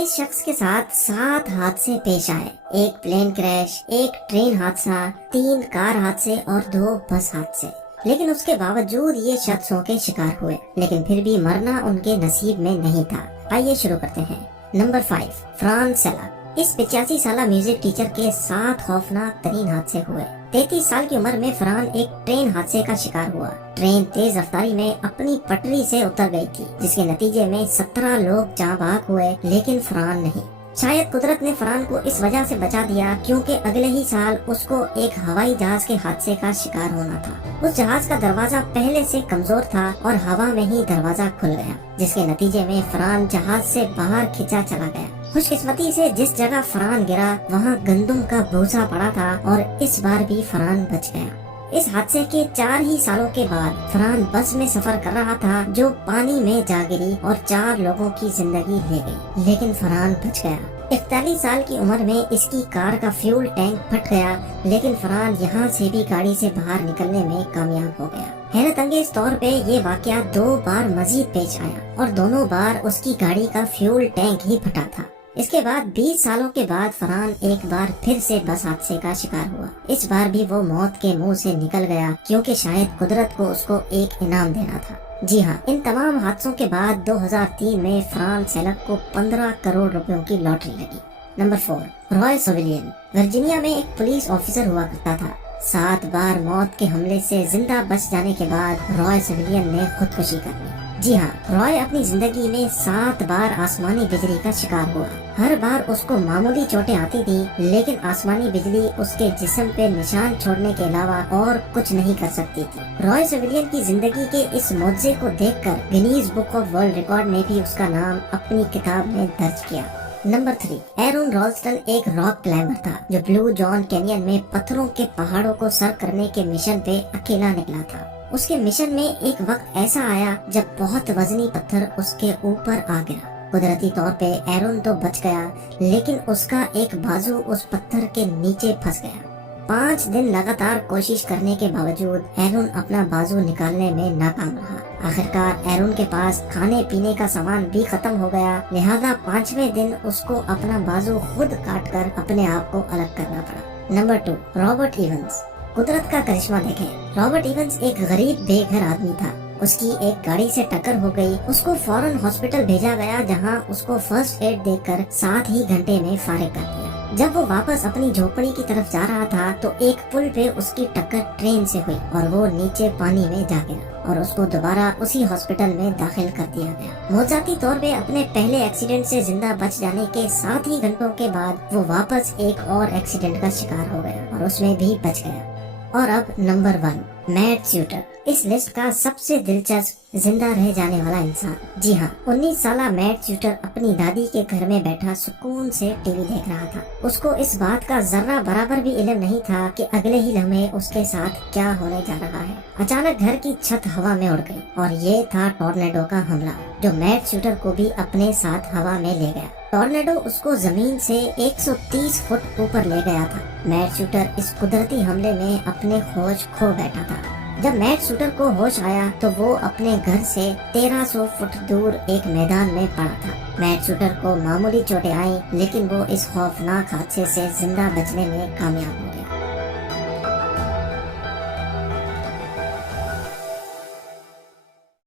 इस शख्स के साथ 7 हादसे पेश आए। एक प्लेन क्रैश, एक ट्रेन हादसा, 3 कार हादसे और 2 बस हादसे। लेकिन उसके बावजूद ये हादसों के शिकार हुए, लेकिन फिर भी मरना उनके नसीब में नहीं था। आइए शुरू करते हैं। नंबर 5, फ्रांज सेला। इस 85 साला म्यूजिक टीचर के 7 खौफनाक तरीन हादसे हुए। 33 साल की उम्र में फरहान एक ट्रेन हादसे का शिकार हुआ। ट्रेन तेज रफ्तारी में अपनी पटरी से उतर गई थी, जिसके नतीजे में 17 लोग जाँ बाग हुए, लेकिन फरहान नहीं। शायद कुदरत ने फरहान को इस वजह से बचा दिया क्योंकि अगले ही साल उसको एक हवाई जहाज के हादसे का शिकार होना था। उस जहाज का दरवाजा पहले से कमजोर था और हवा में ही दरवाजा खुल गया, जिसके नतीजे में फरहान जहाज से बाहर खिंचा चला गया। खुशकिस्मती से जिस जगह फरहान गिरा वहाँ गंदुम का भूसा पड़ा था और इस बार भी फरहान बच गया। इस हादसे के 4 ही सालों के बाद फरहान बस में सफर कर रहा था जो पानी में जा गिरी और 4 लोगों की जिंदगी ले गई, लेकिन फरहान बच गया। 41 साल की उम्र में इसकी कार का फ्यूल टैंक फट गया, लेकिन फरहान यहाँ से भी गाड़ी से बाहर निकलने में कामयाब हो गया। हैरत अंगेज तौर पे ये वाकया 2 बार मजीद पेश आया और दोनों बार उसकी गाड़ी का फ्यूल टैंक ही फटा था। इसके बाद 20 सालों के बाद फरहान एक बार फिर से बस हादसे का शिकार हुआ। इस बार भी वो मौत के मुंह से निकल गया क्योंकि शायद कुदरत को उसको एक इनाम देना था। जी हाँ, इन तमाम हादसों के बाद 2003 में फ्रांज सेला को 15 करोड़ रुपयों की लॉटरी लगी। नंबर 4, रॉय सेविलियन। वर्जीनिया में एक पुलिस ऑफिसर हुआ करता था। 7 बार मौत के हमले से जिंदा बच जाने के बाद रॉय सेविलियन ने खुदकुशी कर ली। जी हाँ, रॉय अपनी जिंदगी में 7 बार आसमानी बिजली का शिकार हुआ। हर बार उसको मामूली चोटें आती थी, लेकिन आसमानी बिजली उसके जिस्म पे निशान छोड़ने के अलावा और कुछ नहीं कर सकती थी। रॉय सेविलियन की जिंदगी के इस मौजे को देखकर Guinness book of world record ने भी उसका नाम अपनी किताब में दर्ज किया। नंबर 3, एरोन रॉल्स्टन एक रॉक क्लाइंबर था जो ब्लू जॉन कैनियन में पत्थरों के पहाड़ों को सर करने के मिशन पे अकेला निकला था। उसके मिशन में एक वक्त ऐसा आया जब बहुत वजनी पत्थर उसके ऊपर आ गिरा। कुदरती तौर पे एरोन तो बच गया, लेकिन उसका एक बाजू उस पत्थर के नीचे फंस गया। 5 दिन लगातार कोशिश करने के बावजूद एरोन अपना बाजू निकालने में नाकाम रहा। आखिरकार एरोन के पास खाने पीने का सामान भी खत्म हो गया, लिहाजा 5वें दिन उसको अपना बाजू खुद काट कर अपने आप को अलग करना पड़ा। Number 2, Robert Evans. कुदरत का करिश्मा देखें। रॉबर्ट इवंस एक गरीब बेघर आदमी था। उसकी एक गाड़ी से टक्कर हो गई। उसको फौरन हॉस्पिटल भेजा गया, जहां उसको फर्स्ट एड देकर 7 ही घंटे में फारिग कर दिया। जब वो वापस अपनी झोपड़ी की तरफ जा रहा था तो एक पुल पे उसकी टक्कर ट्रेन से हुई और वो नीचे पानी में जा गिरा और उसको दोबारा उसी हॉस्पिटल में दाखिल कर दिया गया। मौजाती तौर पे अपने पहले एक्सीडेंट से जिंदा बच जाने के 7 ही घंटों के बाद वो वापस एक और एक्सीडेंट का शिकार हो गया और उसमें भी बच गया। और अब नंबर 1, मैट स्यूटर। इस लिस्ट का सबसे दिलचस्प जिंदा रह जाने वाला इंसान। जी हाँ, 19 साला मैट स्यूटर अपनी दादी के घर में बैठा सुकून से टीवी देख रहा था। उसको इस बात का जर्रा बराबर भी इल्म नहीं था कि अगले ही लम्हे उसके साथ क्या होने जा रहा है। अचानक घर की छत हवा में उड़ गई और ये था टॉर्नेडो का हमला, जो मैट स्यूटर को भी अपने साथ हवा में ले गया। टॉर्नेडो उसको जमीन से 130 फुट ऊपर ले गया था। मैट स्यूटर इस कुदरती हमले में अपने होश खो बैठा था। जब मैट स्यूटर को होश आया तो वो अपने घर से 1300 फुट दूर एक मैदान में पड़ा था। मैट स्यूटर को मामूली चोटें आई, लेकिन वो इस खौफनाक हादसे से जिंदा बचने में कामयाब हो गया।